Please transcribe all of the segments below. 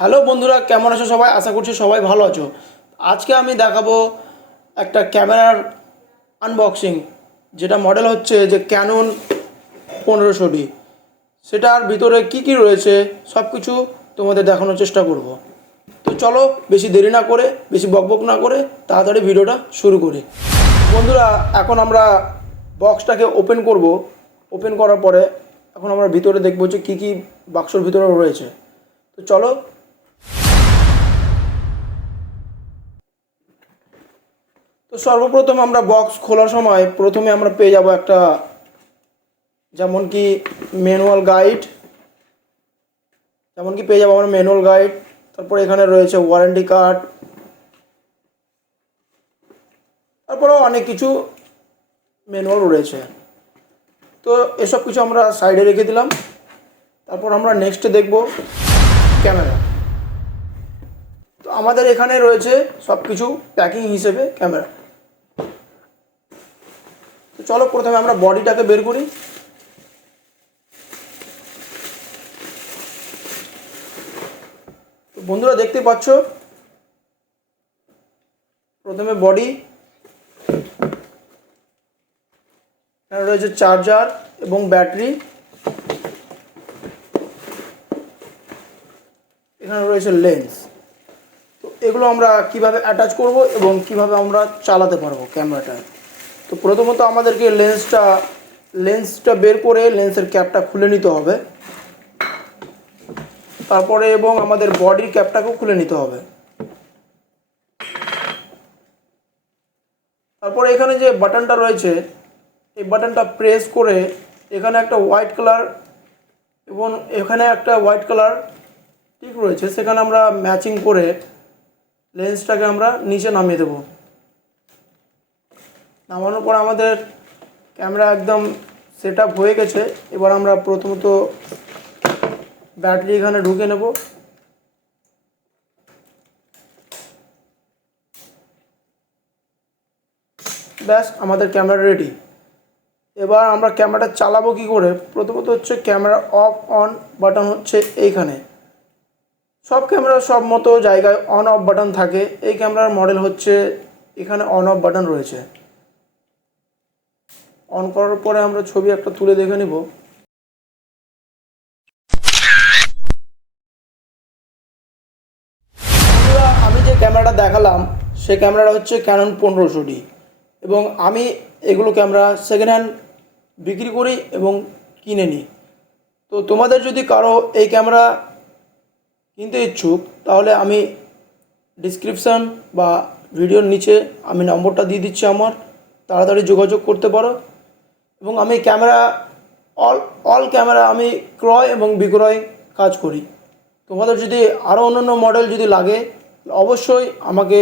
Hello বন্ধুরা, কেমন আছো সবাই? আশা করছি সবাই ভালো আছো। আজকে আমি দেখাবো একটা ক্যামেরার আনবক্সিং, যেটা মডেল হচ্ছে যে ক্যানন 1500D। সেটার ভিতরে কি কি রয়েছে সব কিছু তোমাদের দেখানোর চেষ্টা করব। তো চলো বেশি দেরি না করে, বেশি বকবক না করে তাড়াতাড়ি ভিডিওটা শুরু করি। বন্ধুরা, এখন আমরা বক্সটাকে ওপেন করব। ওপেন করার পরে এখন আমরা ভিতরে দেখবো যে কী কী বাক্সর ভিতরে রয়েছে। তো চলো। তো সর্বপ্রথম আমরা বক্স খোলার সময় প্রথমে আমরা পেয়ে যাব একটা, যেমন কি ম্যানুয়াল গাইড, আমরা ম্যানুয়াল গাইড। তারপর এখানে রয়েছে ওয়ারেন্টি কার্ড, তারপরেও অনেক কিছু ম্যানুয়াল রয়েছে। তো এসব কিছু আমরা সাইডে রেখে দিলাম। তারপর আমরা নেক্সটে দেখব ক্যামেরা। তো আমাদের এখানে রয়েছে সব কিছু প্যাকিং হিসেবে ক্যামেরা। তো চলো প্রথমে আমরা বডিটাকে বের করি। তো বন্ধুরা দেখতে পাচ্ছ, প্রথমে বডি, এখানে রয়েছে চার্জার এবং ব্যাটারি, এখানে রয়েছে লেন্স। তো এগুলো আমরা কিভাবে অ্যাটাচ করব এবং কিভাবে আমরা চালাতে পারবো ক্যামেরাটা। তো প্রথমত আমাদেরকে লেন্সটা বের করে লেন্সের ক্যাপটা খুলে নিতে হবে। তারপরে এবং আমাদের বডির ক্যাপটাকেও খুলে নিতে হবে। তারপরে এখানে যে বাটনটা রয়েছে, এই বাটনটা প্রেস করে এখানে একটা হোয়াইট কালার এবং এখানে একটা হোয়াইট কালার টিক রয়েছে, সেখানে আমরা ম্যাচিং করে লেন্সটাকে আমরা নিচে নামিয়ে দেব। নামানোর পর আমাদের ক্যামেরা একদম সেট আপ হয়ে গেছে। এবার আমরা প্রথমত ব্যাটারি এখানে ঢুকে নেব। ব্যাস, আমাদের ক্যামেরা রেডি। এবার আমরা ক্যামেরাটা চালাবো কি করে। প্রথমত হচ্ছে ক্যামেরা অফ অন বাটন হচ্ছে এইখানে। সব ক্যামেরা সব মতো জায়গায় অন অফ বাটন থাকে। এই ক্যামেরার মডেল হচ্ছে এখানে অন অফ বাটন রয়েছে। অন করার পরে আমরা ছবি একটা তুলে দেখে নিব। আমি যে ক্যামেরাটা দেখালাম সেই ক্যামেরাটা হচ্ছে ক্যানন 1500D, এবং আমি এগুলো ক্যামেরা সেকেন্ড হ্যান্ড বিক্রি করি এবং কিনে নিই। তো তোমাদের যদি কারো এই ক্যামেরা কিনতে ইচ্ছুক, তাহলে আমি ডিসক্রিপশান বা ভিডিওর নিচে আমি নম্বরটা দিয়ে দিচ্ছি আমার, তাড়াতাড়ি যোগাযোগ করতে পারো। এবং আমি ক্যামেরা অল ক্যামেরা আমি ক্রয় এবং বিক্রয় কাজ করি। তোমাদের যদি আরও অন্যান্য মডেল যদি লাগে, অবশ্যই আমাকে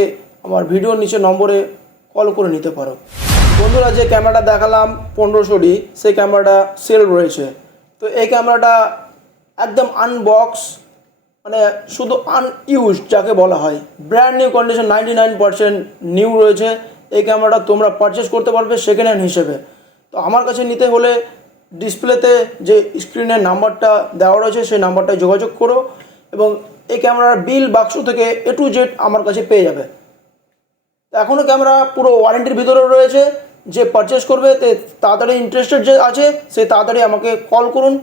আমার ভিডিওর নিচে নম্বরে কল করে নিতে পারো। বন্ধুরা, যে ক্যামেরাটা দেখালাম 1500D, সেই ক্যামেরাটা সেল রয়েছে। তো এই ক্যামেরাটা একদম আনবক্স, মানে শুধু আনইউজড যাকে বলা হয়, ব্র্যান্ড নিউ কন্ডিশন, 99% নিউ রয়েছে। এই ক্যামেরাটা তোমরা পারচেস করতে পারবে সেকেন্ড হ্যান্ড হিসেবে। তো আমার কাছে নিতে হলে ডিসপ্লেতে যে স্ক্রিনের নাম্বারটা দেওয়া রয়েছে সেই নাম্বারটায় যোগাযোগ করো, এবং এই ক্যামেরার বিল বাক্স থেকে A to Z আমার কাছে পেয়ে যাবে। তো এখনও ক্যামেরা পুরো ওয়ারেন্টির ভিতরে রয়েছে। যে পারচেস করবে তাড়াতাড়ি, ইন্টারেস্টেড যে আছে সে তাড়াতাড়ি আমাকে কল করুন।